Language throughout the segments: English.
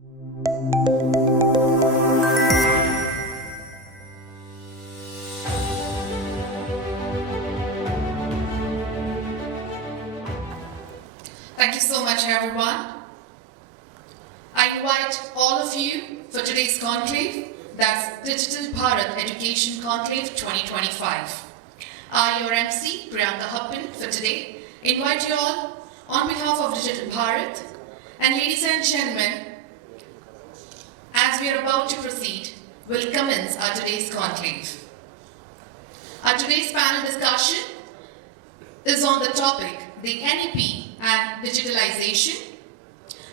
Thank you so much, everyone. I invite all of you for today's conclave, that's Digital Bharat Education Conclave 2025. I, your MC, Priyanka Happin, for today, invite you all on behalf of Digital Bharat. And ladies and gentlemen, as we are about to proceed, we'll commence our today's conclave. Our today's panel discussion is on the topic, the NEP and Digitalization,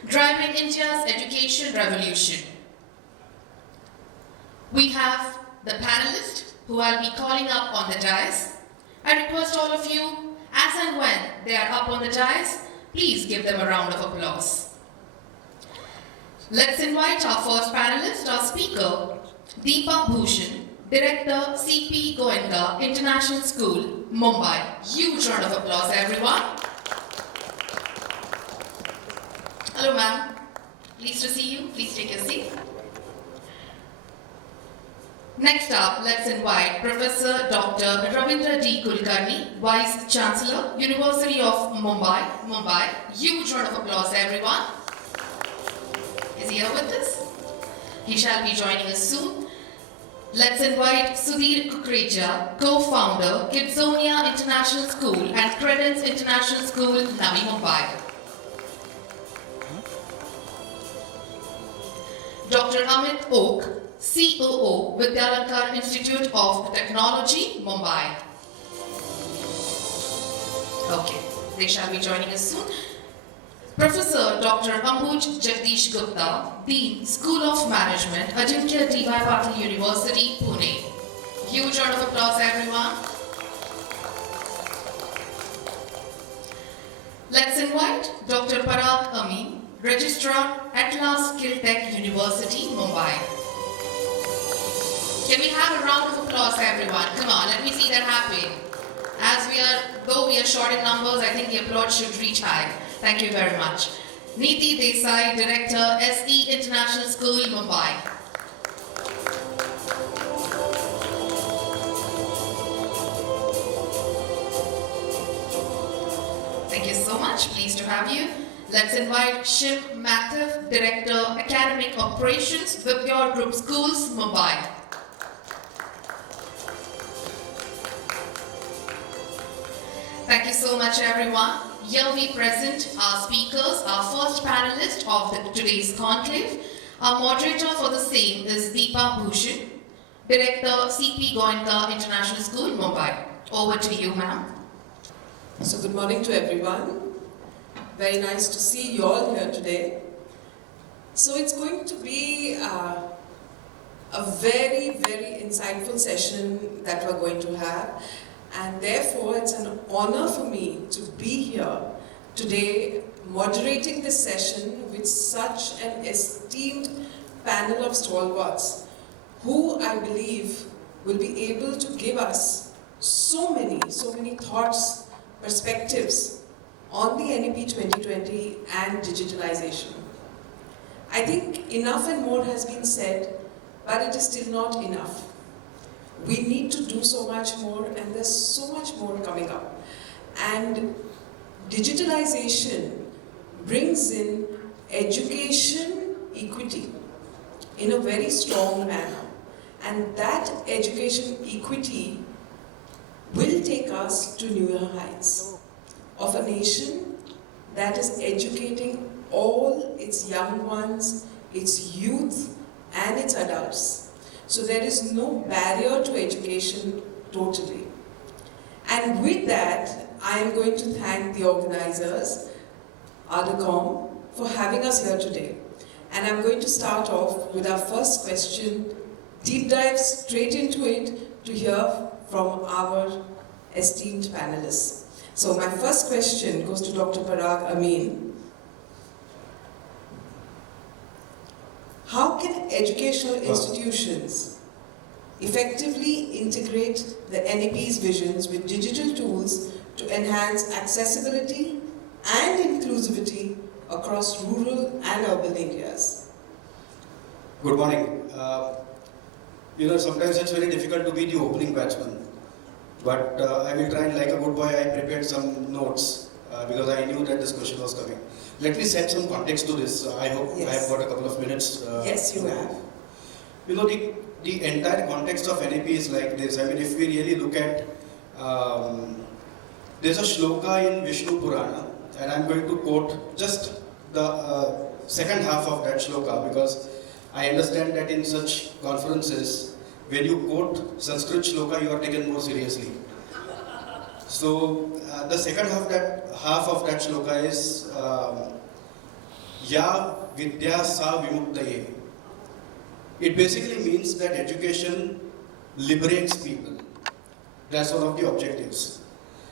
driving India's education revolution. We have the panelists who I'll be calling up on the dais. I request all of you, as and when they are up on the dais, please give them a round of applause. Let's invite our first panelist, our speaker, Deepa Bhushan, Director, CP Goenka, International School, Mumbai. Huge round of applause, everyone. Hello, ma'am. Pleased to see you. Please take your seat. Next up, let's invite Professor Dr. Ravindra D. Kulkarni, Vice Chancellor, University of Mumbai. Huge round of applause, everyone. Is he here with us? He shall be joining us soon. Let's invite Sudhir Kukreja, co-founder, Kidzonia International School and Credence International School, Navi, Mumbai. Dr. Amit Oak, COO, Vidyalankar Institute of Technology, Mumbai. Okay, they shall be joining us soon. Professor Dr. Ambuj Jagdish Gupta, Dean, School of Management, Ajeenkya Patil University, Pune. Huge round of applause, everyone. Let's invite Dr. Parag, Amin, Registrar at SkillTech University, Mumbai. Can we have a round of applause, everyone? Come on, let me see that happen. Though we are short in numbers, I think the applause should reach high. Thank you very much. Niti, Desai, Director, SE International School, Mumbai. Thank you so much. Pleased to have you. Let's invite Shim, Mathew, Director, Academic Operations, VIBGYOR Group Schools, Mumbai. Thank you so much, everyone. Here we present our speakers, our first panelist of today's conclave. Our moderator for the same is Deepa Bhushan, Director, CP Goenka International School, Mumbai. Over to you, ma'am. So good morning to everyone. Very nice to see you all here today. So it's going to be a very, very insightful session that we're going to have. And therefore, it's an honor for me to be here today moderating this session with such an esteemed panel of stalwarts who I believe will be able to give us so many thoughts, perspectives on the NEP 2020 and digitalization. I think enough and more has been said, but it is still not enough. We need to do so much more, and there's so much more coming up. And digitalization brings in education equity in a very strong manner. And that education equity will take us to newer heights of a nation that is educating all its young ones, its youth, and its adults. So there is no barrier to education totally. And with that, I am going to thank the organizers, ArdorComm, for having us here today. And I'm going to start off with our first question, deep dive straight into it to hear from our esteemed panelists. So my first question goes to Dr. Parag Amin. How can educational institutions effectively integrate the NEP's visions with digital tools to enhance accessibility and inclusivity across rural and urban areas? Good morning. Sometimes it's very difficult to be the opening batsman. But I will try and like a good boy, I prepared some notes because I knew that this question was coming. Let me set some context to this. I hope I have got a couple of minutes. Yes, you have. The entire context of NEP is like this. I mean, if we really look at, there's a shloka in Vishnu Purana, and I'm going to quote just the second half of that shloka because I understand that in such conferences, when you quote Sanskrit shloka, you are taken more seriously. So the second half of that shloka is Ya Vidya Sa Vimuktaye. It basically means that education liberates people. That's one of the objectives.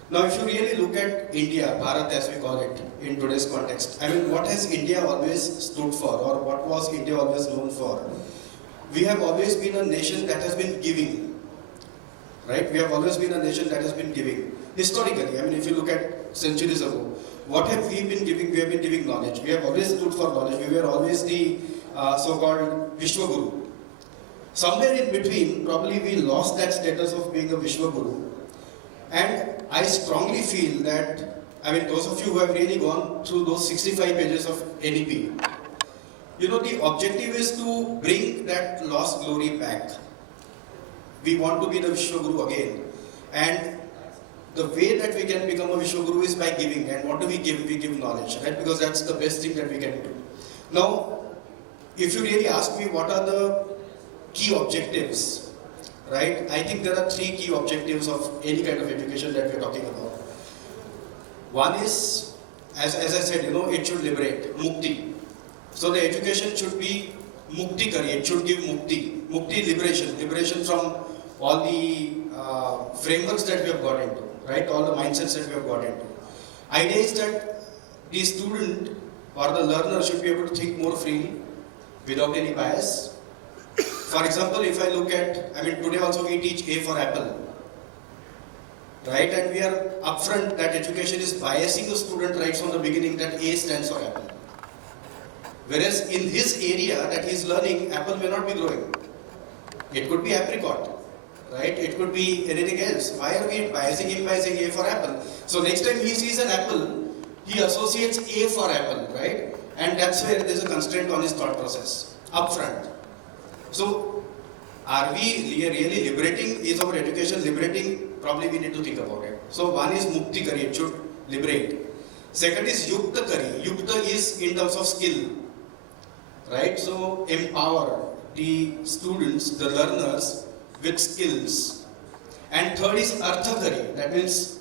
Now, if you really look at India, Bharat as we call it in today's context, I mean, what has India always stood for, or what was India always known for? We have always been a nation that has been giving, right? We have always been a nation that has been giving. Historically, I mean, if you look at centuries ago, what have we been giving? We have been giving knowledge. We have always stood for knowledge. We were always the so-called Vishwaguru. Somewhere in between, probably we lost that status of being a Vishwaguru. And I strongly feel that, I mean, those of you who have really gone through those 65 pages of NEP, the objective is to bring that lost glory back. We want to be the Vishwaguru again. And the way that we can become a Vishwaguru is by giving. And what do we give? We give knowledge, right? Because that's the best thing that we can do. Now, if you really ask me what are the key objectives, right? I think there are three key objectives of any kind of education that we're talking about. One is, as I said, it should liberate, mukti. So the education should be mukti kari, it should give mukti. Mukti, liberation from all the frameworks that we have got into, right? All the mindsets that we have got into. Idea is that the student or the learner should be able to think more freely without any bias. For example, if I look at, today also we teach A for apple, right? And we are upfront that education is biasing the student right from the beginning that A stands for apple. Whereas in his area that he is learning, apple may not be growing. It could be apricot, right? It could be anything else. Why are we biasing him by saying A for apple? So next time he sees an apple, he associates A for apple, right? And that's where there's a constraint on his thought process, upfront. So, are we really liberating? Is our education liberating? Probably we need to think about it. So, one is mukti kari, it should liberate. Second is yukta kari. Yukta is in terms of skill, right? So, empower the students, the learners with skills. And third is artha kari. That means,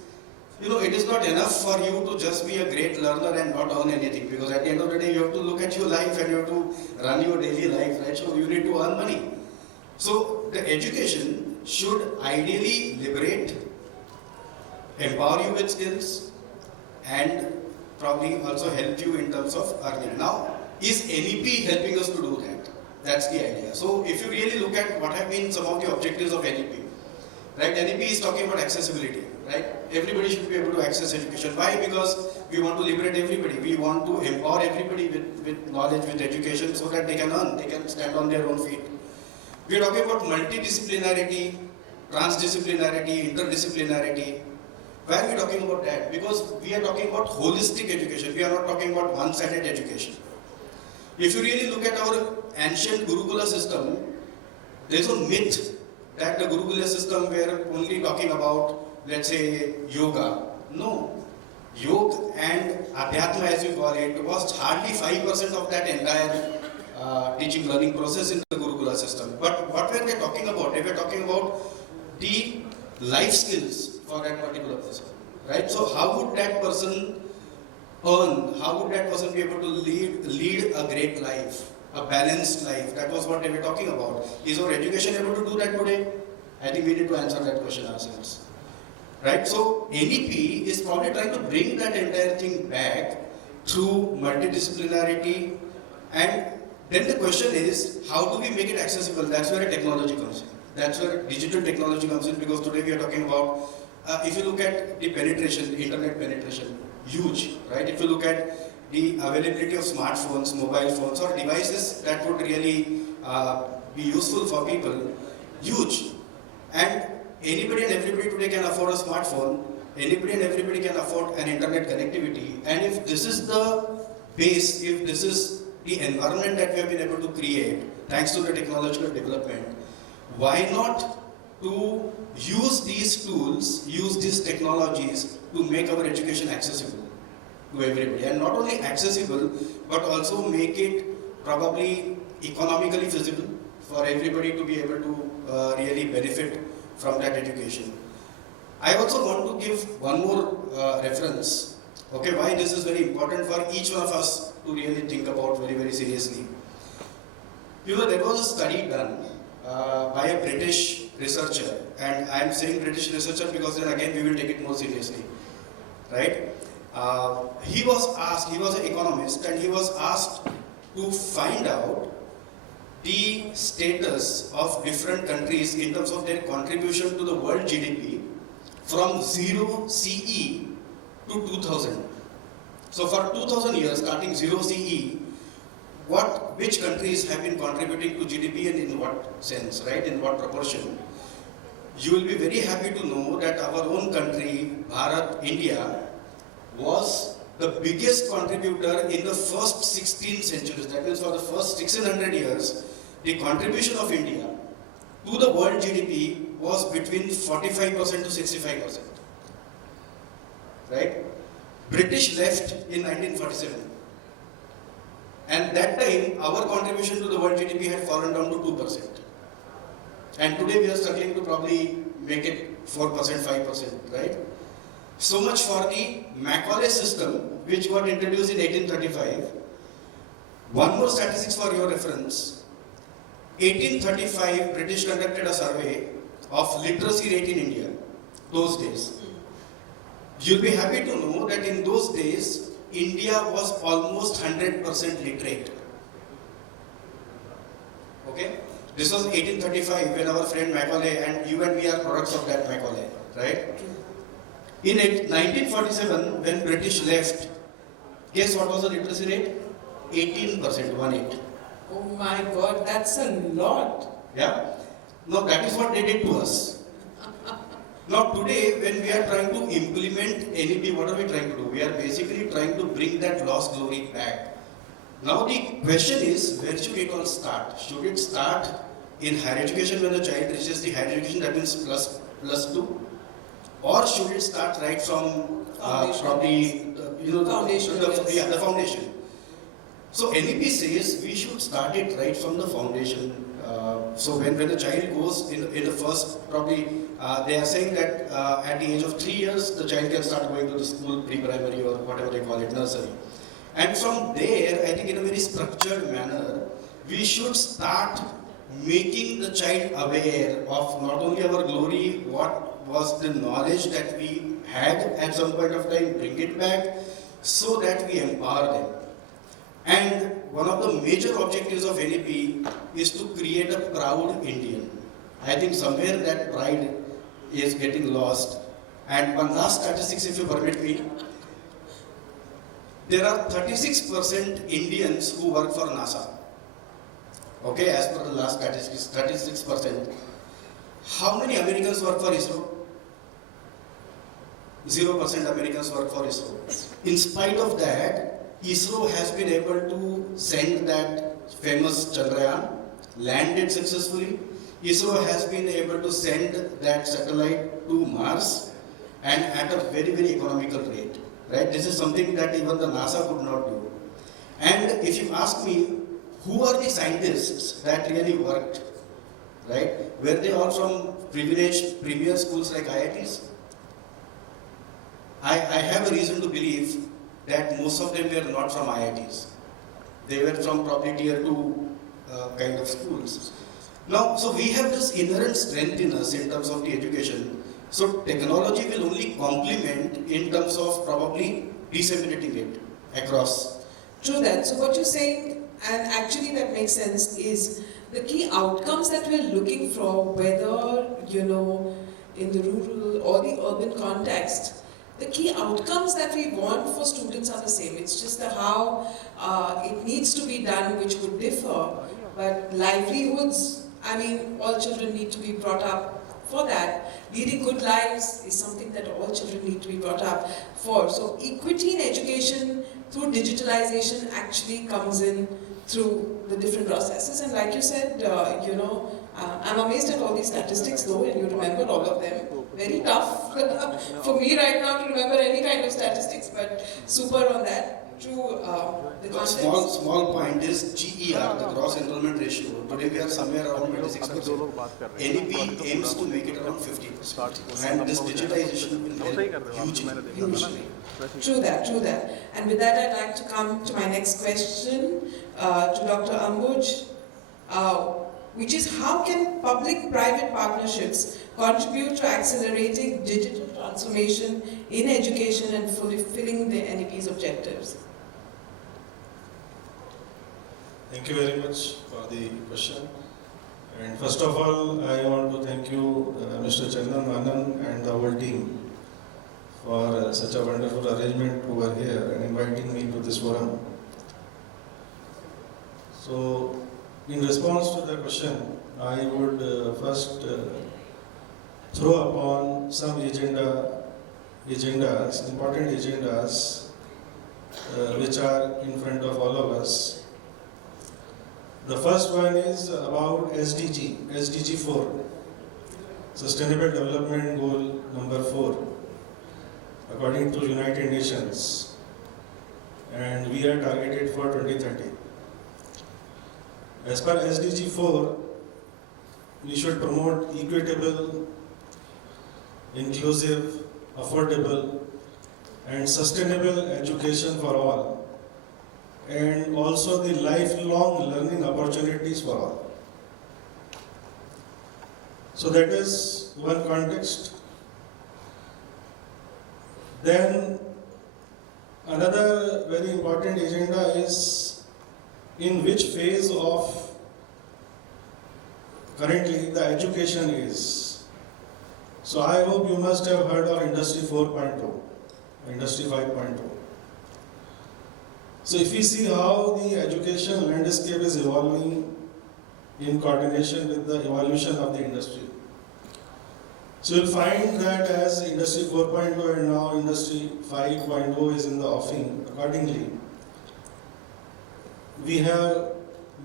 it is not enough for you to just be a great learner and not earn anything, because at the end of the day, you have to look at your life and you have to run your daily life, right? So you need to earn money. So the education should ideally liberate, empower you with skills, and probably also help you in terms of earning. Now, is NEP helping us to do that? That's the idea. So if you really look at what have been some of the objectives of NEP, right? NEP is talking about accessibility, right? Everybody should be able to access education. Why? Because we want to liberate everybody. We want to empower everybody with knowledge, with education, so that they can earn, they can stand on their own feet. We are talking about multidisciplinarity, transdisciplinarity, interdisciplinarity. Why are we talking about that? Because we are talking about holistic education. We are not talking about one-sided education. If you really look at our ancient Gurukula system, there is a myth that the Gurukula system were only talking about, let's say, yoga. No. Yoga and Adhyatma, as you call it, was hardly 5% of that entire teaching learning process in the Gurukula system. But what were they talking about? They were talking about the life skills for that particular person, right? So how would that person earn? How would that person be able to lead a great life, a balanced life? That was what they were talking about. Is our education able to do that today? I think we need to answer that question ourselves, right? So NEP is probably trying to bring that entire thing back through multidisciplinarity. And then the question is, how do we make it accessible? That's where technology comes in. That's where digital technology comes in, because today we are talking about, if you look at the penetration, the internet penetration, huge, right? If you look at the availability of smartphones, mobile phones, or devices that would really be useful for people, huge. And anybody and everybody today can afford a smartphone, anybody and everybody can afford an internet connectivity. And if this is the base, if this is the environment that we have been able to create, thanks to the technological development, why not to use these tools, use these technologies to make our education accessible to everybody, and not only accessible, but also make it probably economically feasible for everybody to be able to really benefit from that education. I also want to give one more reference, okay, why this is very important for each one of us to really think about very, very seriously. You know, there was a study done by a British researcher, and I am saying British researcher because then again we will take it more seriously, right? He was asked, he was an economist, and he was asked to find out the status of different countries in terms of their contribution to the world GDP from 0 CE to 2000. So for 2000 years, starting 0 CE, which countries have been contributing to GDP and in what sense, right? In what proportion? You will be very happy to know that our own country, Bharat, India, was the biggest contributor in the first 16 centuries. That means for the first 1600 years, the contribution of India to the world GDP was between 45% to 65%. Right? British left in 1947. And that time, our contribution to the world GDP had fallen down to 2%. And today we are struggling to probably make it 4%, 5%, right? So much for the Macaulay system, which got introduced in 1835. One more statistics for your reference. 1835, British conducted a survey of literacy rate in India, those days. You'll be happy to know that in those days, India was almost 100% literate. Okay? This was 1835 when our friend Macaulay, and you and me are products of that Macaulay, right? In 1947, when British left, guess what was the literacy rate? 18%, 1/8. Oh my God, that's a lot. Yeah? Now that is what they did to us. Now today, when we are trying to implement NEP, what are we trying to do? We are basically trying to bring that lost glory back. Now the question is, where should it all start? Should it start in higher education when the child reaches the higher education, that means plus 2? Or should it start right from the foundation? So NEP says we should start it right from the foundation. So when the child goes in the first, probably they are saying that at the age of 3 years, the child can start going to the school, pre-primary or whatever they call it, nursery. And from there, I think in a very structured manner, we should start making the child aware of not only our glory, what was the knowledge that we had at some point of time, bring it back, so that we empower them. And one of the major objectives of NEP is to create a proud Indian. I think somewhere that pride is getting lost. And one last statistics, if you permit me. There are 36% Indians who work for NASA. Okay, as per the last statistics, 36%. How many Americans work for ISRO? 0% Americans work for ISRO. In spite of that, ISRO has been able to send that famous Chandrayaan, land it successfully. ISRO has been able to send that satellite to Mars, and at a very, very economical rate. Right? This is something that even the NASA could not do. And if you ask me, who are the scientists that really worked? Right? Were they all from privileged premier schools like IITs? I have a reason to believe that most of them were not from IITs. They were from probably tier 2 kind of schools. Now, so we have this inherent strength in us in terms of the education. So technology will only complement in terms of probably disseminating it across. True that. So what you're saying, and actually that makes sense, is the key outcomes that we're looking for, whether, in the rural or the urban context, the key outcomes that we want for students are the same. It's just the how it needs to be done which would differ. But livelihoods, I mean, all children need to be brought up for that. Leading good lives is something that all children need to be brought up for. So equity in education through digitalization actually comes in through the different processes. And like you said, I'm amazed at all these statistics though, and you remember all of them. Very tough for me right now to remember any kind of statistics, but super on that. True, the context. Small point is GER, the gross enrollment ratio. Today we are somewhere around 26%. NEP aims to make it around 50%. And this digitization will help hugely. True that. And with that, I'd like to come to my next question to Dr. Ambuj, which is how can public-private partnerships contribute to accelerating digital transformation in education and fulfilling the NEP's objectives? Thank you very much for the question. And first of all, I want to thank you, Mr. Chandan Anand and the whole team for such a wonderful arrangement over here and inviting me to this forum. So, in response to the question, I would first throw upon some important agendas which are in front of all of us. The first one is about SDG 4, Sustainable Development Goal number 4, according to United Nations, and we are targeted for 2030. As per SDG 4, we should promote equitable, inclusive, affordable, and sustainable education for all, and also the lifelong learning opportunities for all. So that is one context. Then another very important agenda is in which phase of currently the education is. So I hope you must have heard of Industry 4.0, Industry 5.0. So if we see how the education landscape is evolving in coordination with the evolution of the industry, so you'll find that as Industry 4.0 and now Industry 5.0 is in the offing, accordingly, we have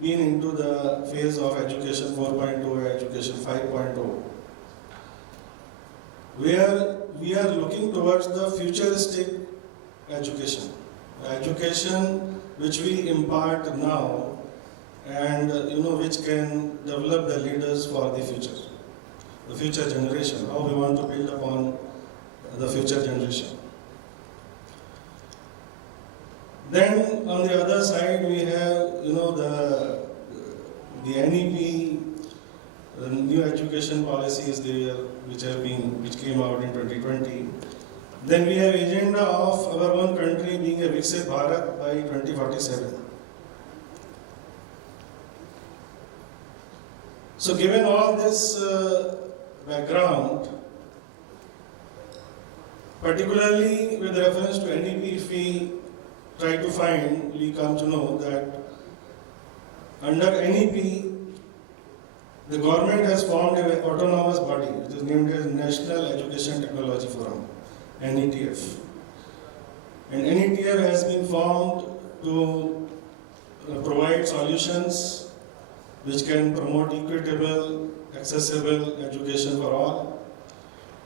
been into the phase of education 4.0 and education 5.0, where we are looking towards the futuristic education. Education which we impart now and which can develop the leaders for the future generation, how we want to build upon the future generation. Then on the other side we have the NEP, the new education policy is there which came out in 2020. Then we have agenda of our own country being a Viksit Bharat by 2047. So given all this background, particularly with reference to NEP, if we try to find, we come to know that under NEP, the government has formed an autonomous body, which is named as National Education Technology Forum, NETF. And NETF has been formed to provide solutions which can promote equitable, accessible education for all.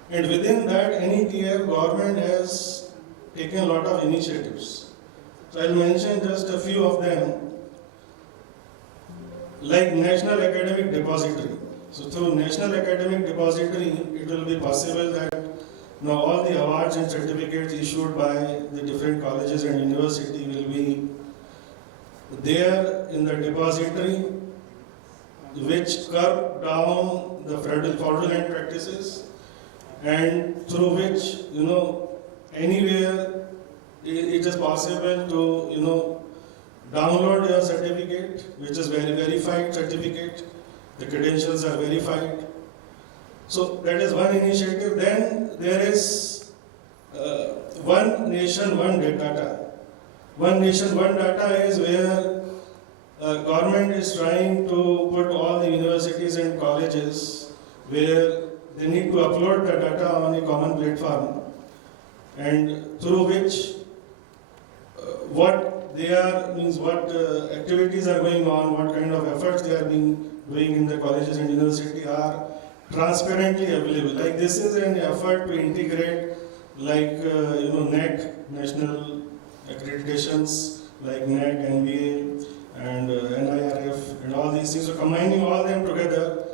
And within that NETF, government has taken a lot of initiatives. So I'll mention just a few of them, like National Academic Depository. So through National Academic Depository, it will be possible that now all the awards and certificates issued by the different colleges and university will be there in the depository, which curb down the fraudulent practices, and through which, anywhere it is possible to, download your certificate, which is very verified certificate. The credentials are verified. So that is one initiative. Then there is one nation, one data. One nation, one data is where government is trying to put all the universities and colleges where they need to upload the data on a common platform, and through which what they are means what activities are going on, what kind of efforts they are doing in the colleges and university are transparently available. Like this is an effort to integrate, like NEC, national accreditations, like NEC, NBA, and NIRF, and all these things. So combining all them together,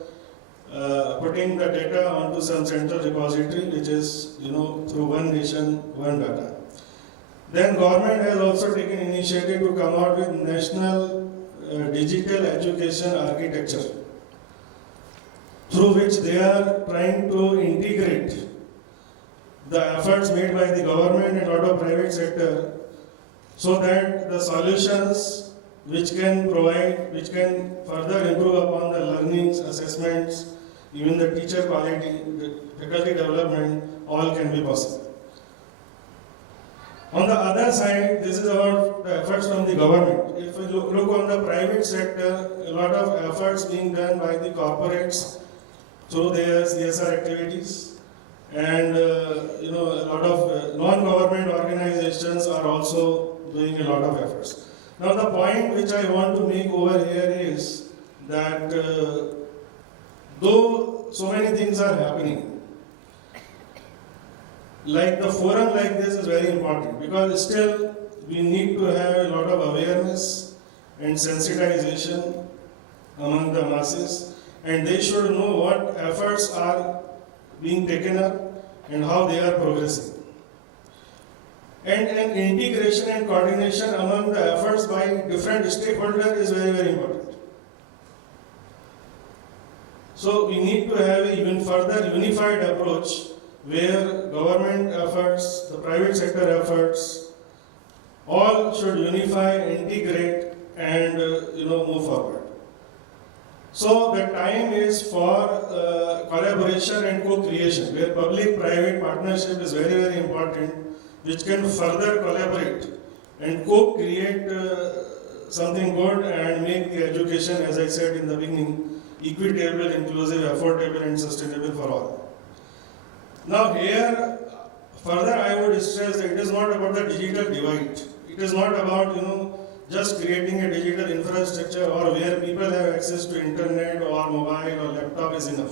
putting the data onto some central repository, which is through one nation, one data. Then government has also taken initiative to come out with national digital education architecture, through which they are trying to integrate the efforts made by the government and lot of private sector, so that the solutions which can further improve upon the learnings, assessments, even the teacher quality, the faculty development, all can be possible. On the other side, this is about the efforts from the government. If we look on the private sector, a lot of efforts being done by the corporates through their CSR activities, and a lot of non-government organizations are also doing a lot of efforts. Now the point which I want to make over here is that though so many things are happening, like the forum like this is very important, because still we need to have a lot of awareness and sensitization among the masses, and they should know what efforts are being taken up and how they are progressing. And an integration and coordination among the efforts by different stakeholders is very, very important. So we need to have a even further unified approach where government efforts, the private sector efforts, all should unify, integrate, and move forward. So the time is for collaboration and co-creation, where public-private partnership is very, very important, which can further collaborate and co-create something good and make the education, as I said in the beginning, equitable, inclusive, affordable, and sustainable for all. Now here, further I would stress that it is not about the digital divide. It is not about, just creating a digital infrastructure or where people have access to internet or mobile or laptop is enough.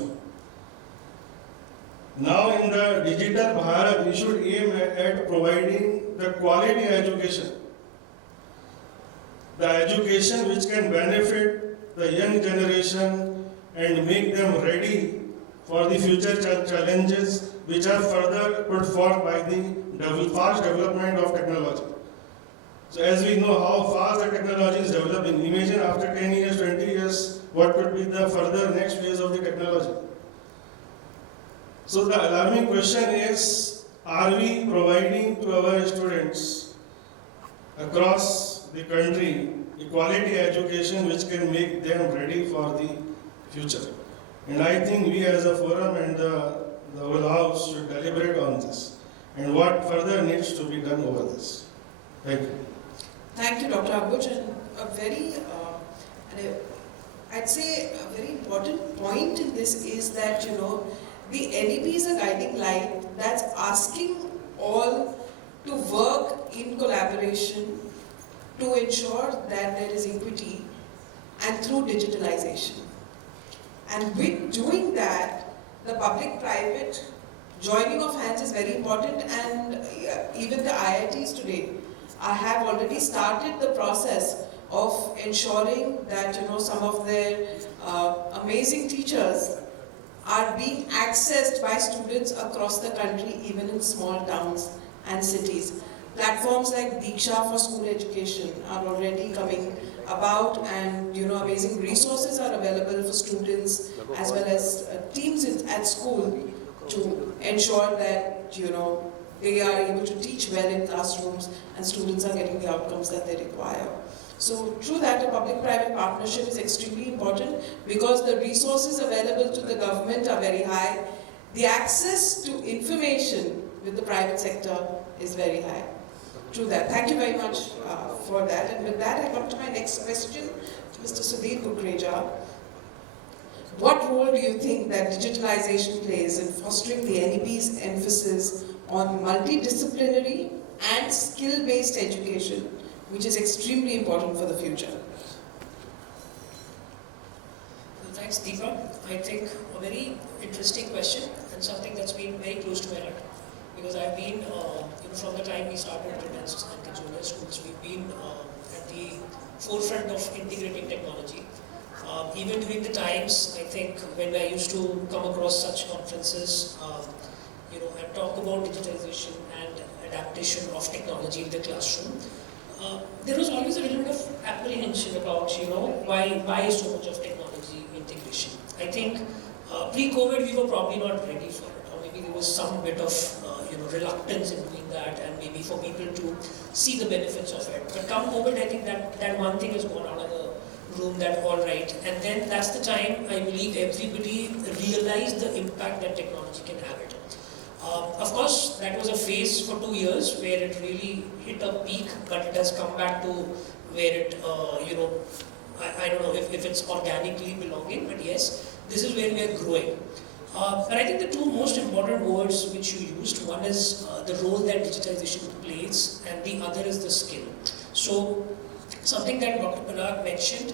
Now in the digital Bharat, we should aim at providing the quality education. The education which can benefit the young generation and make them ready for the future challenges which are further put forth by the fast development of technology. So as we know how fast the technology is developing, imagine after 10 years, 20 years, what could be the further next phase of the technology. So the alarming question is, are we providing to our students across the country a quality education which can make them ready for the future? And I think we as a forum and the whole house should deliberate on this and what further needs to be done over this. Thank you. Thank you, Dr. Ambuj. And a very, I'd say a very important point in this is that, the NEP is a guiding light that's asking all to work in collaboration to ensure that there is equity and through digitalization. And with doing that, the public-private joining of hands is very important, and even the IITs today have already started the process of ensuring that some of their amazing teachers are being accessed by students across the country, even in small towns and cities. Platforms like Diksha for school education are already coming about, and amazing resources are available for students as well as teams at school to ensure that they are able to teach well in classrooms and students are getting the outcomes that they require. So through that, a public-private partnership is extremely important because the resources available to the government are very high. The access to information with the private sector is very high. True that. Thank you very much for that. And with that, I come to my next question to Mr. Sudhir Kukreja. What role do you think that digitalization plays in fostering the NEP's emphasis on multidisciplinary and skill-based education, which is extremely important for the future? Thanks, Deepa. I think a very interesting question and something that's been very close to my heart. Because I've been, from the time we started Credence and Kidzonia schools, we've been at the forefront of integrating technology. Even during the times, I think, when I used to come across such conferences, and talk about digitalization and adaptation of technology in the classroom, there was always a little bit of apprehension about, why so much of technology integration. I think pre-COVID we were probably not ready for it, or maybe there was some bit of reluctance in doing that, and maybe for people to see the benefits of it. But come COVID, I think that one thing has gone out of the room, that all right, and then that's the time I believe everybody realized the impact that technology can have it. Of course, that was a phase for 2 years where it really hit a peak, but it has come back to where it, I don't know if it's organically belonging, but yes, this is where we are growing. But I think the two most important words which you used, one is the role that digitalization plays, and the other is the skill. So, something that Dr. Parag mentioned,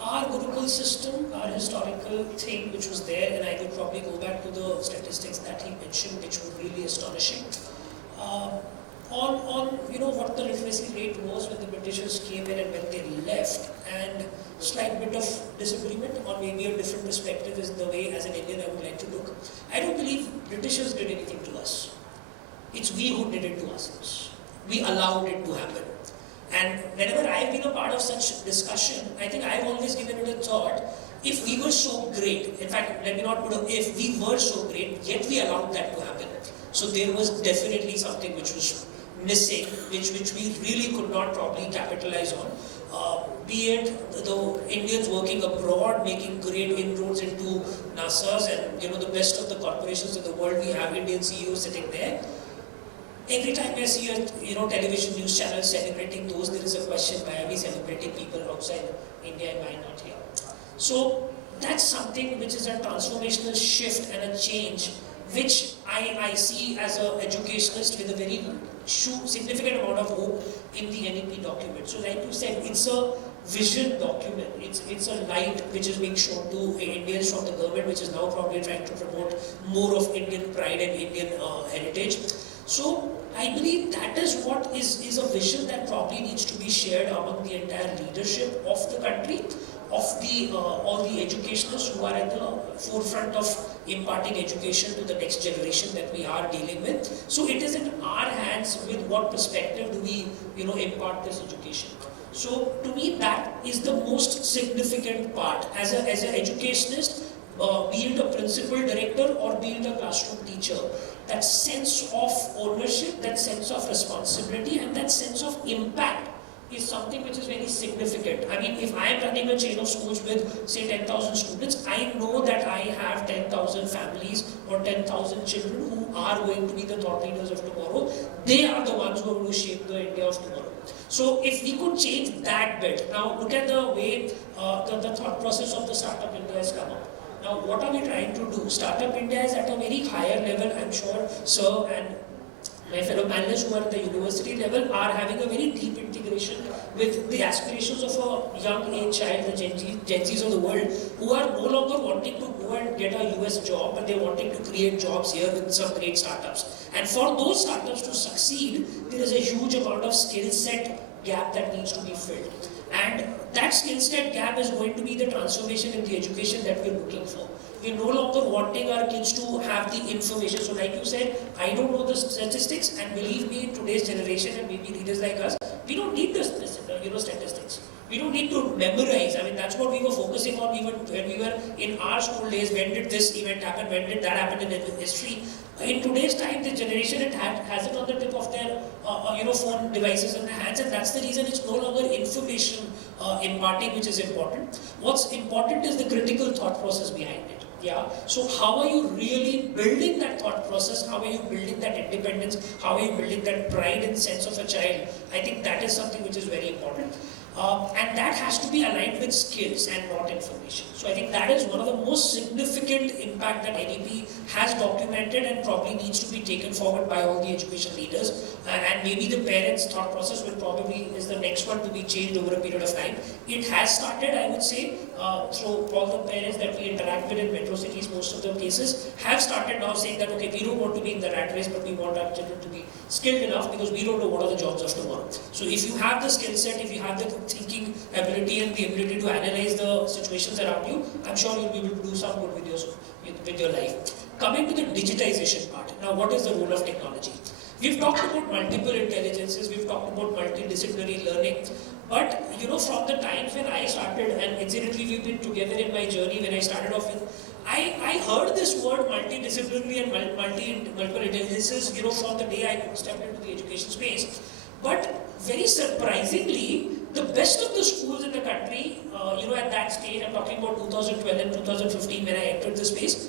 our Gurukul system, our historical thing which was there, and I would probably go back to the statistics that he mentioned, which were really astonishing. On what the literacy rate was when the Britishers came in and when they left, and slight bit of disagreement or maybe a different perspective is the way as an Indian I would like to look. I don't believe Britishers did anything to us. It's we who did it to ourselves. We allowed it to happen. And whenever I've been a part of such discussion, I think I've always given it a thought, if we were so great, in fact, let me not put if we were so great, yet we allowed that to happen. So there was definitely something which was missing, which we really could not probably capitalize on. Be it the Indians working abroad, making great inroads into NASA's and the best of the corporations in the world, we have Indian CEOs sitting there. Every time I see a television news channel celebrating those, there is a question, why are we celebrating people outside India and why not here? So that's something which is a transformational shift and a change, which I see as an educationalist with a very significant amount of hope in the NEP document. So like you said, it's a vision document. It's a light which is being shown to Indians from the government, which is now probably trying to promote more of Indian pride and Indian heritage. So I believe that is what is a vision that probably needs to be shared among the entire leadership of the country, of all the educationists who are at the forefront of imparting education to the next generation that we are dealing with. So it is in our hands with what perspective do we impart this education. So to me that is the most significant part as an educationist, be it a principal director or be it a classroom teacher. That sense of ownership, that sense of responsibility and that sense of impact is something which is very significant. I mean, if I am running a chain of schools with say 10,000 students, I know that I have 10,000 families or 10,000 children who are going to be the thought leaders of tomorrow. They are the ones who are going to shape the India of tomorrow. So if we could change that bit, now look at the way the thought process of the Startup India has come up. Now what are we trying to do? Startup India is at a very higher level, I'm sure Sir and my fellow panelists who are at the university level are having a very deep integration with the aspirations of a young age child, the Gen Zs of the world, who are no longer wanting to go and get a US job, but they're wanting to create jobs here with some great startups. And for those startups to succeed, there is a huge amount of skill set gap that needs to be filled. And that skill set gap is going to be the transformation in the education that we're looking for. We're no longer wanting our kids to have the information. So like you said, I don't know the statistics, and believe me, in today's generation and maybe leaders like us, we don't need the statistics. We don't need to memorize. I mean, that's what we were focusing on even when we were in our school days. When did this event happen? When did that happen in history? In today's time, the generation has it on the tip of their phone devices in their hands, and that's the reason it's no longer information imparting which is important. What's important is the critical thought process behind it. Yeah. So how are you really building that thought process? How are you building that independence? How are you building that pride and sense of a child? I think that is something which is very important. And that has to be aligned with skills and not information. So I think that is one of the most significant impact that NEP has documented and probably needs to be taken forward by all the education leaders. And maybe the parents' thought process will probably is the next one to be changed over a period of time. It has started, I would say. So all the parents that we interact with in metro cities, most of the cases, have started now saying that, okay, we don't want to be in the rat race, but we want our children to be skilled enough because we don't know what are the jobs of tomorrow. So if you have the skill set, if you have the thinking ability and the ability to analyze the situations around you, I'm sure you'll be able to do some good with your life. Coming to the digitization part, now what is the role of technology? We've talked about multiple intelligences, we've talked about multidisciplinary learning, but from the times when I started, and incidentally we've been together in my journey when I started off with, I heard this word multidisciplinary and multiple intelligences, from the day I stepped into the education space. But very surprisingly, the best of the schools in the country, at that stage, I'm talking about 2012 and 2015 when I entered the space,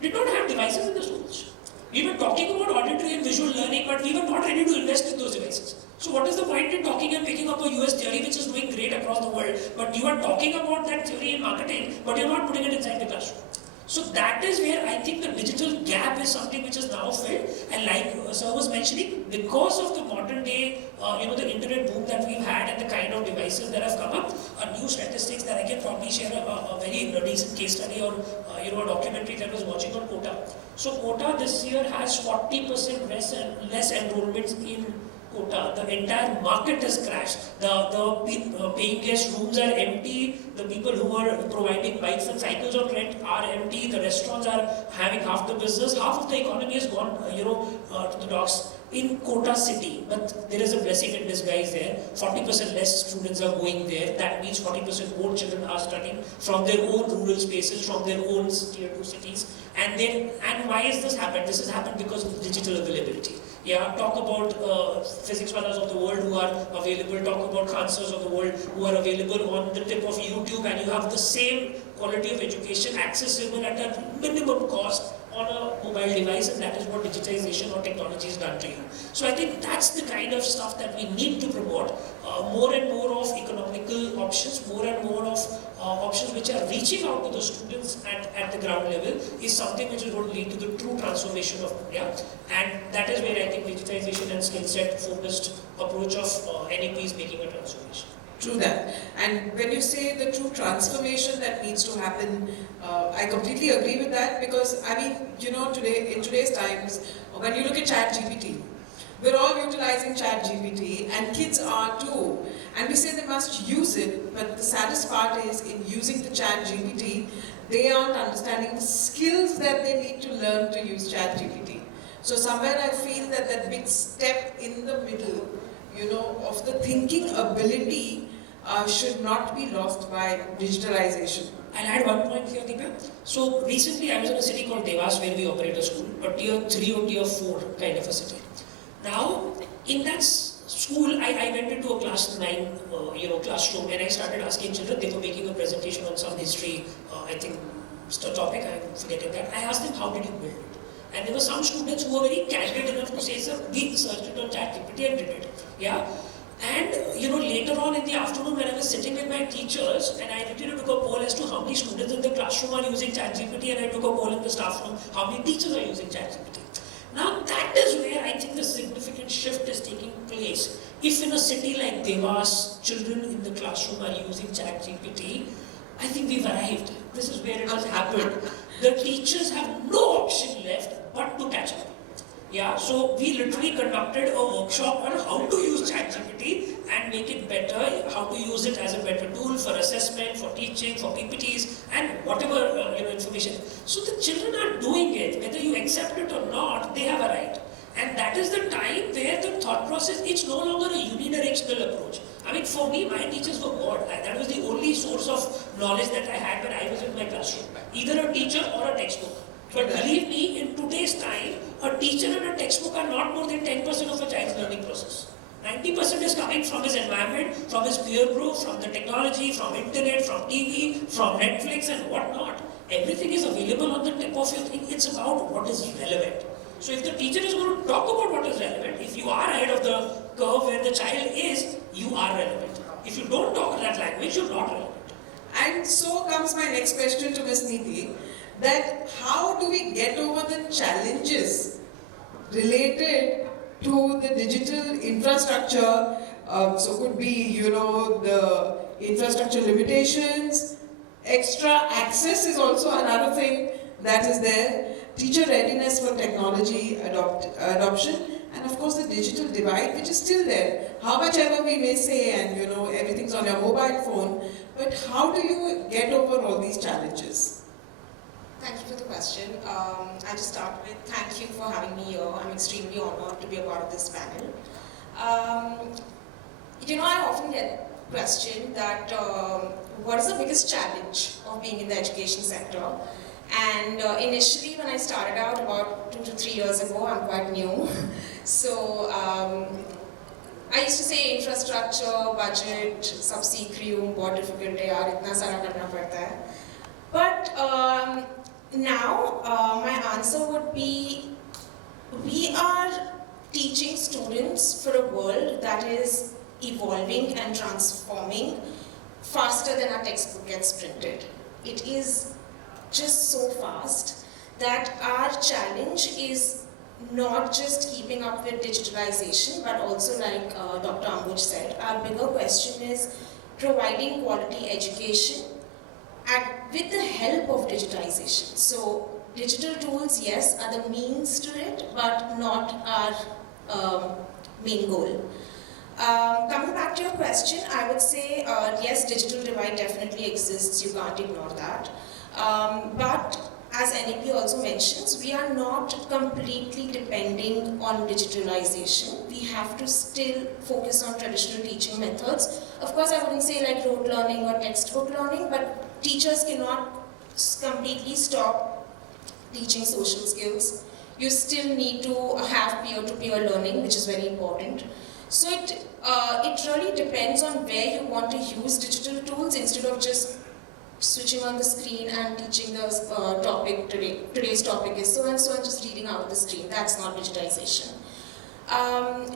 did not have devices in the schools. We were talking about auditory and visual learning, but we were not ready to invest in those devices. So what is the point in talking and picking up a US theory which is doing great across the world, but you are talking about that theory in marketing, but you're not putting it inside the classroom. So that is where I think the digital gap is something which is now filled, and like Sir was mentioning, because of the modern day, the internet boom that we've had and the kind of devices that have come up, new statistics that I can probably share a very recent case study or a documentary that I was watching on Kota. So Kota this year has 40% less enrollments in Kota. The entire market has crashed. The paying guest rooms are empty. The people who are providing bikes and cycles on rent are empty. The restaurants are having half the business. Half of the economy has gone, to the dogs in Kota city. But there is a blessing in disguise there. 40% less students are going there. That means 40% more children are studying from their own rural spaces, from their own tier 2 cities. And why has this happened? This has happened because of digital availability. Yeah, talk about physics fellows of the world who are available, talk about chancellors of the world who are available on the tip of YouTube, and you have the same quality of education accessible at a minimum cost on a mobile device, and that is what digitization or technology has done to you. So I think that's the kind of stuff that we need to promote. More and more of economical options, more and more of options which are reaching out to the students at the ground level is something which is going to lead to the true transformation of India. And that is where I think digitization and skill set focused approach of NEP is making a transformation. True that. And when you say the true transformation that needs to happen, I completely agree with that, because today, in today's times, when you look at ChatGPT, we're all utilizing ChatGPT, and kids are too. And we say they must use it, but the saddest part is in using the ChatGPT, they aren't understanding the skills that they need to learn to use ChatGPT. So somewhere I feel that big step in the middle, of the thinking ability should not be lost by digitalization. I'll add one point here, Deepa. So recently I was in a city called Devas where we operate a school, a tier 3 or tier 4 kind of a city. Now, in that school, I went into a class 9, classroom, and I started asking children. They were making a presentation on some history, topic, I'm forgetting that. I asked them, how did you build it? And there were some students who were very candid enough to say, sir, we searched it on ChatGPT and did it. Yeah. And later on in the afternoon when I was sitting with my teachers, and I literally took a poll as to how many students in the classroom are using ChatGPT, and I took a poll in the staff room, how many teachers are using ChatGPT. Now that is where I think the significant shift is taking place. If in a city like Devas, children in the classroom are using ChatGPT, I think we've arrived. This is where it has happened. The teachers have no option left but to catch up. Yeah, so we literally conducted a workshop on how to use ChatGPT and make it better, how to use it as a better tool for assessment, for teaching, for PPTs, and whatever information. So the children are doing it, whether you accept it or not, they have arrived. And that is the time where the thought process, it's no longer a unidirectional approach. I mean, for me, my teachers were God. That was the only source of knowledge that I had when I was in my classroom. Either a teacher or a textbook. But believe me, in today's time, a teacher and a textbook are not more than 10% of a child's learning process. 90% is coming from his environment, from his peer group, from the technology, from internet, from TV, from Netflix and whatnot. everything is available on the tip of your thing. It's about what is relevant. So if the teacher is going to talk about what is relevant, if you are ahead of the curve where the child is, you are relevant. If you don't talk that language, you're not relevant. And so comes my next question to Ms. Niti, that how do we get over the challenges related to the digital infrastructure? So could be, the infrastructure limitations, extra access is also another thing that is there, teacher readiness for technology adoption, and of course the digital divide, which is still there. How much ever we may say, and everything's on your mobile phone, but how do you get over all these challenges? Thank you for the question. I'll just start with thank you for having me here. I'm extremely honored to be a part of this panel. I often get questioned that what is the biggest challenge of being in the education sector? And initially when I started out about 2 to 3 years ago, I'm quite new. So I used to say infrastructure, budget, subsecreum, बहुत difficult है यार, इतना सारा करना पड़ता है. But now my answer would be, we are teaching students for a world that is evolving and transforming faster than our textbook gets printed. It is just so fast that our challenge is not just keeping up with digitalization, but also like Dr. Ambuj said, our bigger question is providing quality education with the help of digitization. So digital tools, yes, are the means to it, but not our main goal. Coming back to your question, I would say, yes, digital divide definitely exists, you can't ignore that. But as NEP also mentions, we are not completely depending on digitalization. We have to still focus on traditional teaching methods. Of course, I wouldn't say like rote learning or textbook learning, but teachers cannot completely stop teaching social skills. You still need to have peer-to-peer learning, which is very important. So it really depends on where you want to use digital tools instead of just switching on the screen and teaching the topic today. Today's topic is so and so and just reading out of the screen. That's not digitization.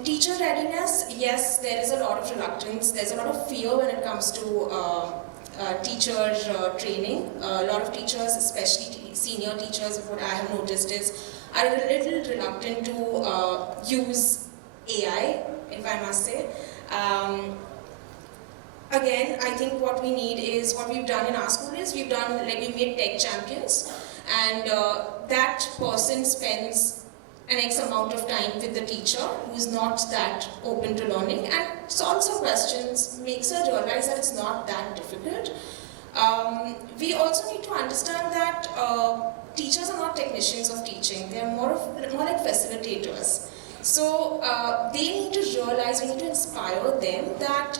Teacher readiness, yes, there is a lot of reluctance. There's a lot of fear when it comes to teacher training. A lot of teachers, especially senior teachers, what I have noticed is are a little reluctant to use AI, if I must say. Again, I think what we need is, what we've done in our school is, we made tech champions, and that person spends an X amount of time with the teacher who is not that open to learning and solves her questions, makes her realize that it's not that difficult. We also need to understand that teachers are not technicians of teaching, they're more like facilitators. So they need to realize, we need to inspire them that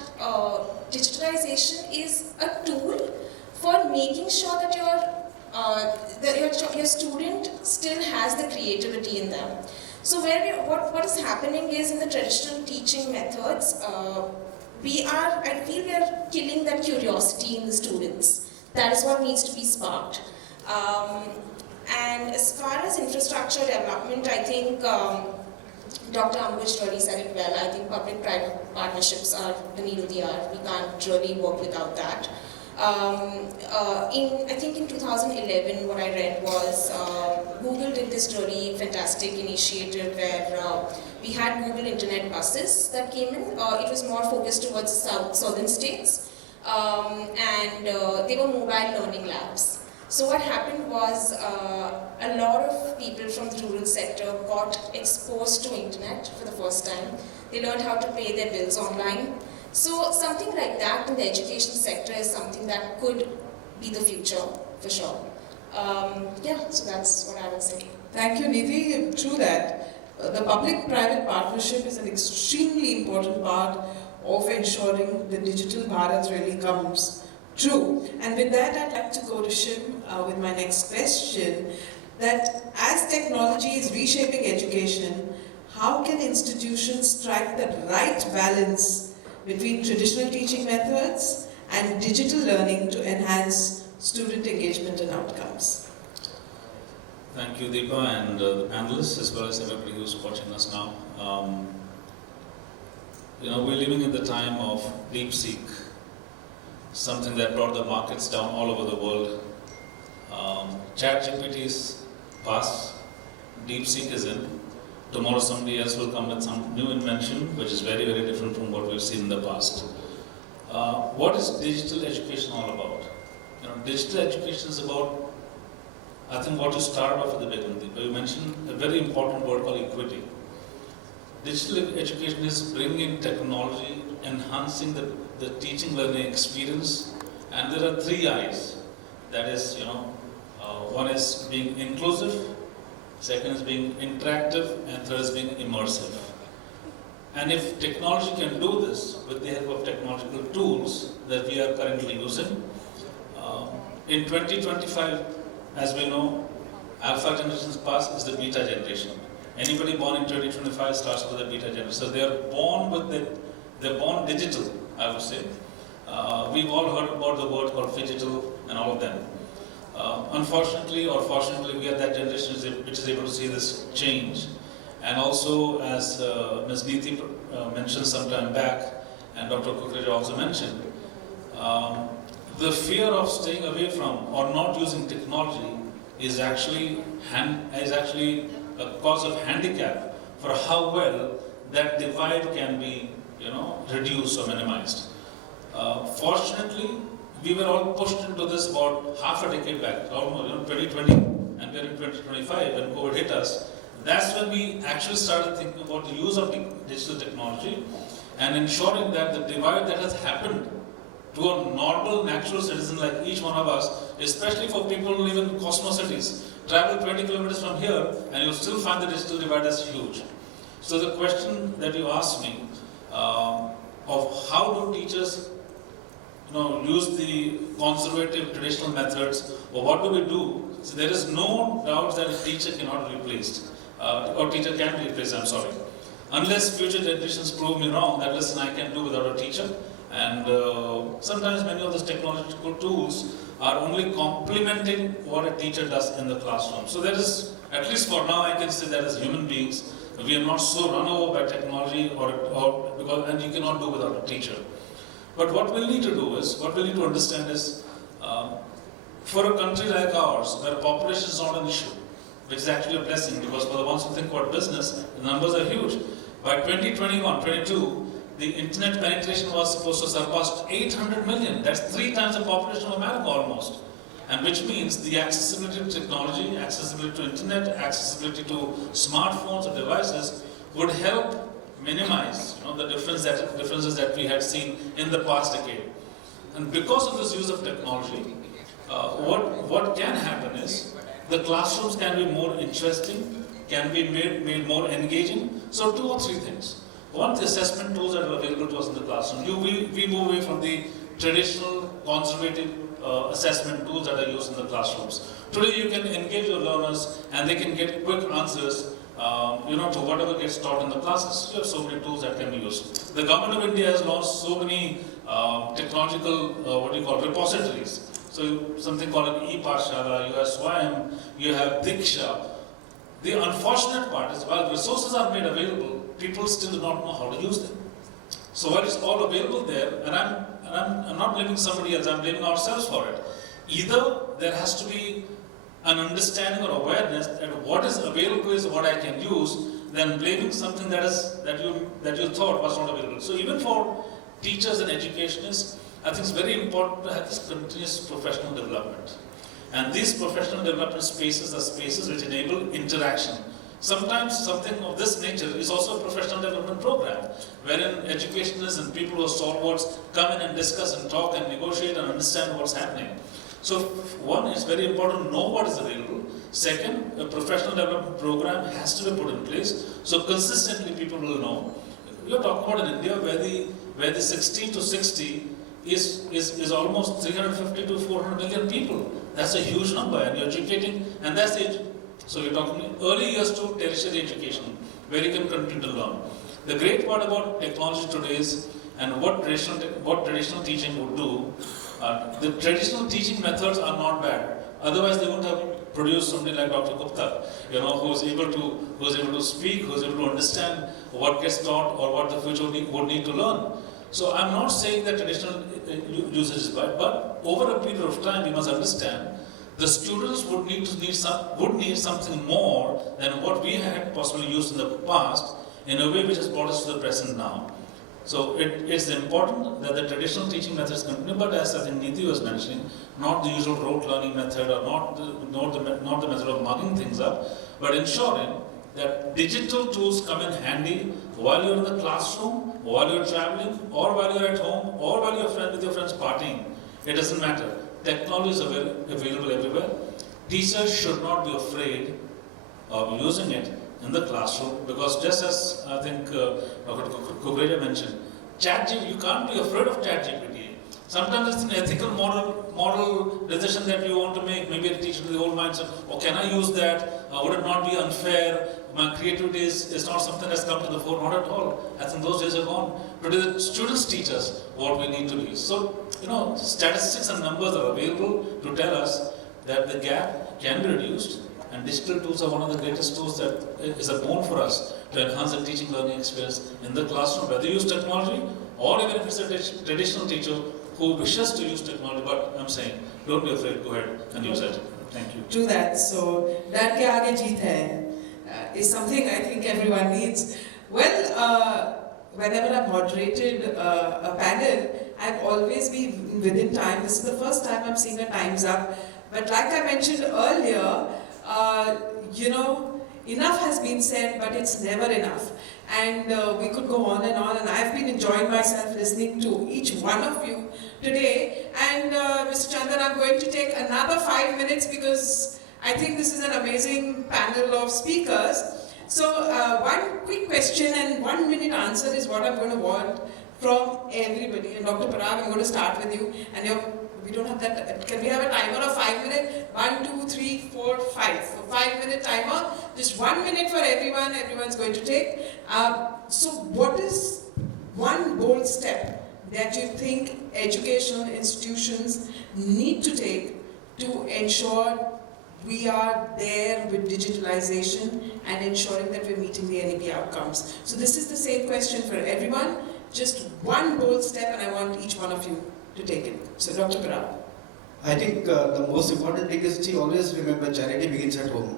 digitalization is a tool for making sure that your student still has the creativity in them. So what is happening is, in the traditional teaching methods, I feel we are killing that curiosity in the students. That is what needs to be sparked. And as far as infrastructure development, I think Dr. Ambuj really said it well. I think public-private partnerships are the need of the hour. We can't really work without that. I think in 2011, what I read was Google did this really fantastic initiative where we had Google Internet buses that came in. It was more focused towards southern states, and they were mobile learning labs. So what happened was a lot of people from the rural sector got exposed to internet for the first time. They learned how to pay their bills online. So something like that in the education sector is something that could be the future, for sure. So that's what I would say. Thank you, Niti. True that. The public-private partnership is an extremely important part of ensuring the digital Bharat really comes true. And with that, I'd like to go to Shim with my next question, that as technology is reshaping education, how can institutions strike the right balance between traditional teaching methods and digital learning to enhance student engagement and outcomes. Thank you, Deepa, and the panelists, as well as everybody who's watching us now. We're living in the time of DeepSeek, something that brought the markets down all over the world. ChatGPT is past, DeepSeek is in. Tomorrow somebody else will come with some new invention, which is very, very different from what we've seen in the past. What is digital education all about? Digital education is about, I think, what you started off at the beginning. You mentioned a very important word called equity. Digital education is bringing technology, enhancing the teaching learning experience, and there are 3 I's. That is, one is being inclusive, second is being interactive, and third is being immersive. And if technology can do this with the help of technological tools that we are currently using, in 2025, as we know, alpha generation's past is the beta generation. Anybody born in 2025 starts with the beta generation. So they are they're born digital, I would say. We've all heard about the word called phygital and all of them. Unfortunately or fortunately, we are that generation which is able to see this change. And also, as Ms. Niti mentioned some time back, and Dr. Kukreja also mentioned, the fear of staying away from or not using technology is actually a cause of handicap for how well that divide can be, reduced or minimized. Fortunately, we were all pushed into this about half a decade back, almost 2020, and we're in 2025 when COVID hit us. That's when we actually started thinking about the use of digital technology and ensuring that the divide that has happened to a normal, natural citizen like each one of us, especially for people who live in cosmos cities, travel 20 kilometers from here and you'll still find the digital divide as huge. So the question that you asked me of how do teachers use the conservative traditional methods, or what do we do? So there is no doubt that a teacher cannot be replaced, or teacher can be replaced, I'm sorry. Unless future generations prove me wrong, that listen, I can do without a teacher. And sometimes many of those technological tools are only complementing what a teacher does in the classroom. So there is, at least for now, I can say that as human beings, we are not so run over by technology and you cannot do without a teacher. But what we need to do is, what we need to understand is, for a country like ours, where population is not an issue, which is actually a blessing, because for the ones who think about business, the numbers are huge. By 2021-22, the internet penetration was supposed to surpass 800 million. That's 3 times the population of America almost. And which means the accessibility to technology, accessibility to internet, accessibility to smartphones or devices would help minimize the differences that we had seen in the past decade. And because of this use of technology, what can happen is the classrooms can be more interesting, can be made more engaging. So 2 or 3 things. One, the assessment tools that are available to us in the classroom. We move away from the traditional conservative assessment tools that are used in the classrooms. Today you can engage your learners and they can get quick answers to whatever gets taught in the classes. You have so many tools that can be used. The government of India has launched so many technological, repositories. So something called an e-Pathshala, you have Swayam, you have Diksha. The unfortunate part is while resources are made available, people still do not know how to use them. So while it's all available there, and I'm not blaming somebody else, I'm blaming ourselves for it. Either there has to be an understanding or awareness that what is available is what I can use, than blaming something that you thought was not available. So even for teachers and educationists, I think it's very important to have this continuous professional development. And these professional development spaces are spaces which enable interaction. Sometimes something of this nature is also a professional development program, wherein educationists and people who are stalwarts come in and discuss and talk and negotiate and understand what's happening. So one, it's very important to know what is available. Second, a professional development program has to be put in place, so consistently people will know. You're talking about in India where the 16 to 60 is almost 350 to 400 million people. That's a huge number, and you're educating, and that's the age. So we're talking early years to tertiary education, where you can continue to learn. The great part about technology today is, and what traditional teaching would do, The traditional teaching methods are not bad. Otherwise, they wouldn't have produced somebody like Dr. Gupta, who is able to speak, who is able to understand what gets taught or what the future would need to learn. So I'm not saying that traditional usage is bad, but over a period of time, we must understand the students would need something more than what we had possibly used in the past in a way which has brought us to the present now. So it's important that the traditional teaching methods continue, but as I think Niti was mentioning, not the usual rote learning method or not the method of mugging things up, but ensuring that digital tools come in handy while you're in the classroom, while you're traveling, or while you're at home, or while you're with your friends partying. It doesn't matter. Technology is available everywhere. Teachers should not be afraid of using it in the classroom, because just as I think Dr. Kukreja mentioned, ChatGPT, you can't be afraid of ChatGPT. Sometimes it's an ethical, moral decision that you want to make. Maybe a teacher with the old mindset, can I use that? Would it not be unfair? My creativity is not something that's come to the fore, not at all. I think those days are gone. Today the students teach us what we need to be. So, statistics and numbers are available to tell us that the gap can be reduced, and digital tools are one of the greatest tools that is a boon for us to enhance the teaching learning experience in the classroom, whether you use technology or even if it's a traditional teacher who wishes to use technology. But I'm saying, don't be afraid, go ahead and use it. Thank you. True that. So, dar ke aage jeet hai is something I think everyone needs. Well, whenever I've moderated a panel, I've always been within time. This is the first time I'm seeing a time's up. But like I mentioned earlier, enough has been said, but it's never enough. And we could go on, and I've been enjoying myself listening to each one of you today. And Mr. Chandan, I'm going to take another 5 minutes because I think this is an amazing panel of speakers. So one quick question and 1 minute answer is what I'm going to want from everybody. And Dr. Parag, I'm going to start with you. And we don't have that. Can we have a timer of 5 minutes? 1, 2, 3, 4, 5. So 5-minute timer. Just 1 minute for everyone. Everyone's going to take. So what is one bold step that you think educational institutions need to take to ensure we are there with digitalization and ensuring that we're meeting the NEP outcomes? So this is the same question for everyone. Just one bold step, and I want each one of you to take it. So Dr. Parag. I think the most important thing is, always remember, charity begins at home.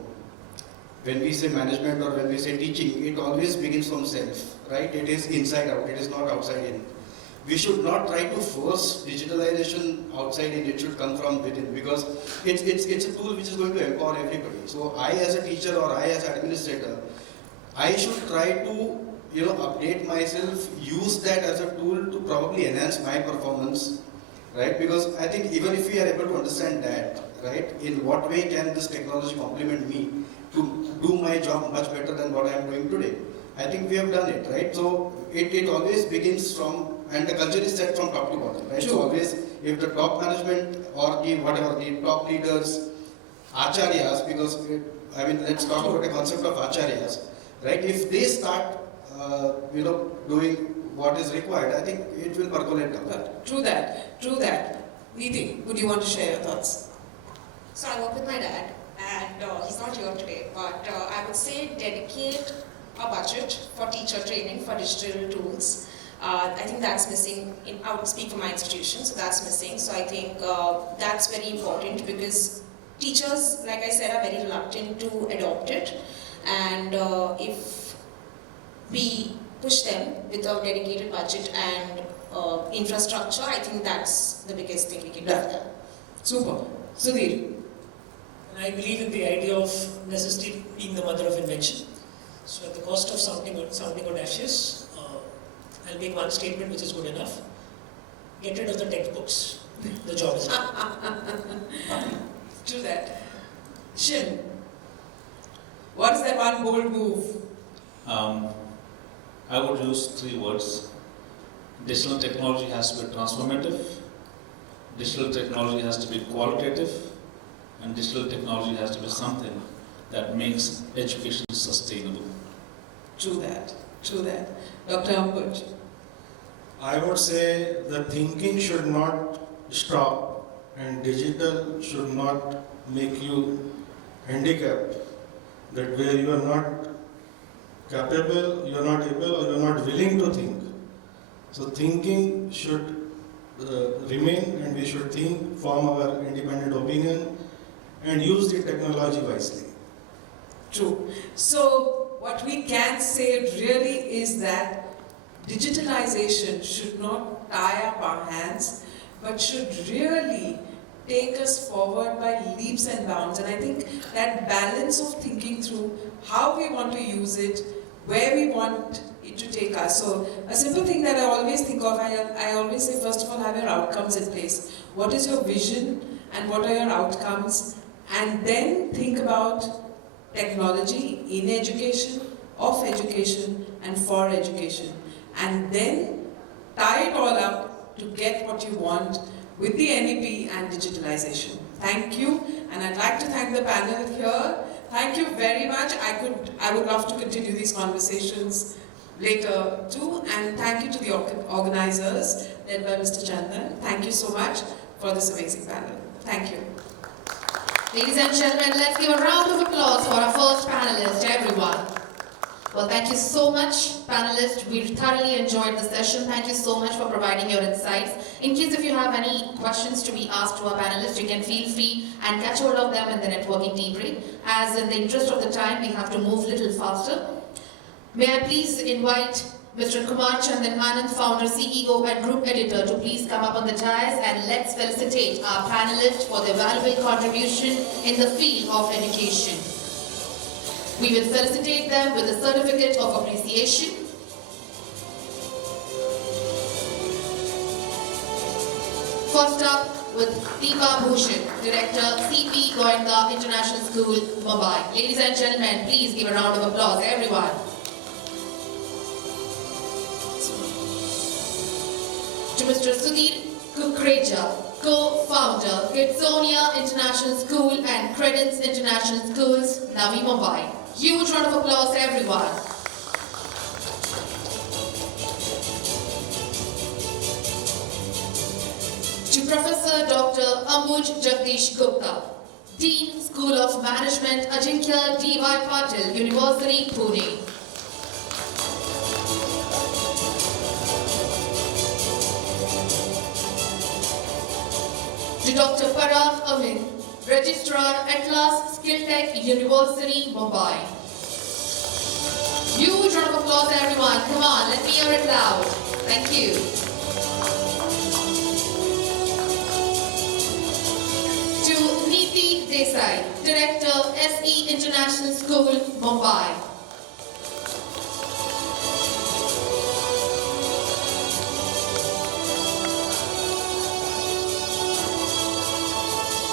When we say management or when we say teaching, it always begins from self, right? It is inside out, it is not outside in. We should not try to force digitalization outside in, it should come from within, because it's a tool which is going to empower everybody. So I as a teacher or I as an administrator, I should try to update myself, use that as a tool to probably enhance my performance, right? Because I think even if we are able to understand that, right, in what way can this technology complement me to do my job much better than what I am doing today? I think we have done it, right? So it always begins from, and the culture is set from top to bottom, right? So always, if the top management or the top leaders, acharyas, because let's talk about the concept of acharyas, right? If they start doing what is required, I think it will percolate down. True that. Niti, would you want to share your thoughts? So I work with my dad, and he's not here today, but I would say dedicate a budget for teacher training for digital tools. I think that's missing. I would speak for my institution, so that's missing. So I think that's very important, because teachers, like I said, are very reluctant to adopt it. And if we push them with a dedicated budget and infrastructure, I think that's the biggest thing we can do for them. Super. Sudhir. And I believe in the idea of necessity being the mother of invention. So at the cost of sounding audacious, I'll make one statement which is good enough. Get rid of the textbooks. The job is done. True that. Shim, what is that one bold move? I would use 3 words. Digital technology has to be transformative, digital technology has to be qualitative, and digital technology has to be something that makes education sustainable. True that. Dr. Ambuj. I would say the thinking should not stop, and digital should not make you handicapped, that where you are not capable, you are not able, or you are not willing to think. So thinking should remain, and we should think, form our independent opinion, and use the technology wisely. True. So what we can say really is that digitalization should not tie up our hands, but should really take us forward by leaps and bounds. And I think that balance of thinking through how we want to use it, where we want it to take us. So a simple thing that I always think of, I always say, first of all, have your outcomes in place. What is your vision and what are your outcomes? And then think about technology in education, of education, and for education. And then tie it all up to get what you want with the NEP and digitalization. Thank you, and I'd like to thank the panel here. Thank you very much. I would love to continue these conversations later too, and thank you to the organizers led by Mr. Chandan. Thank you so much for this amazing panel. Thank you. Ladies and gentlemen, let's give a round of applause for our first panelist, everyone. Well, thank you so much, panelists. We thoroughly enjoyed the session. Thank you so much for providing your insights. In case if you have any questions to be asked to our panelists, you can feel free and catch hold of them in the networking tea break. As in the interest of the time, we have to move a little faster. May I please invite Mr. Kumar Chandan Anand, founder, CEO and group editor, to please come up on the dais, and let's felicitate our panelists for their valuable contribution in the field of education. We will felicitate them with a certificate of appreciation. First up with Deepa Bhushan, Director, CP Goenka International School, Mumbai. Ladies and gentlemen, please give a round of applause, everyone. To Mr. Sudhir Kukreja, co-founder, Kidzonia International School and Credence International Schools, Navi, Mumbai. Huge round of applause, everyone. To Professor Dr. Ambuj Jagdish Gupta, Dean, School of Management, Ajeenkya Patil, University, Pune. To Dr. Parag, Amin, Registrar, SkillTech, University, Mumbai. Huge round of applause, everyone. Come on, let me hear it loud. Thank you. To Niti Desai, Director, SE International School, Mumbai.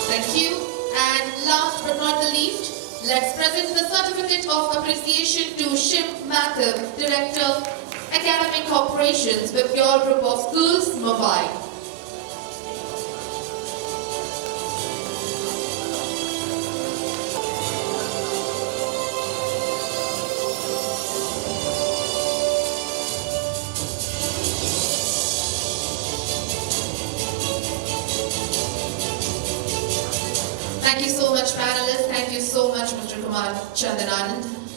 Thank you. And last but not the least, let's present the certificate of appreciation to Shim, Mathew, Director, Academic Operations, VIBGYOR Group of Schools, Mumbai. Thank you so much, panelists. Thank you so much, Mr. Kumar Chandan Anand.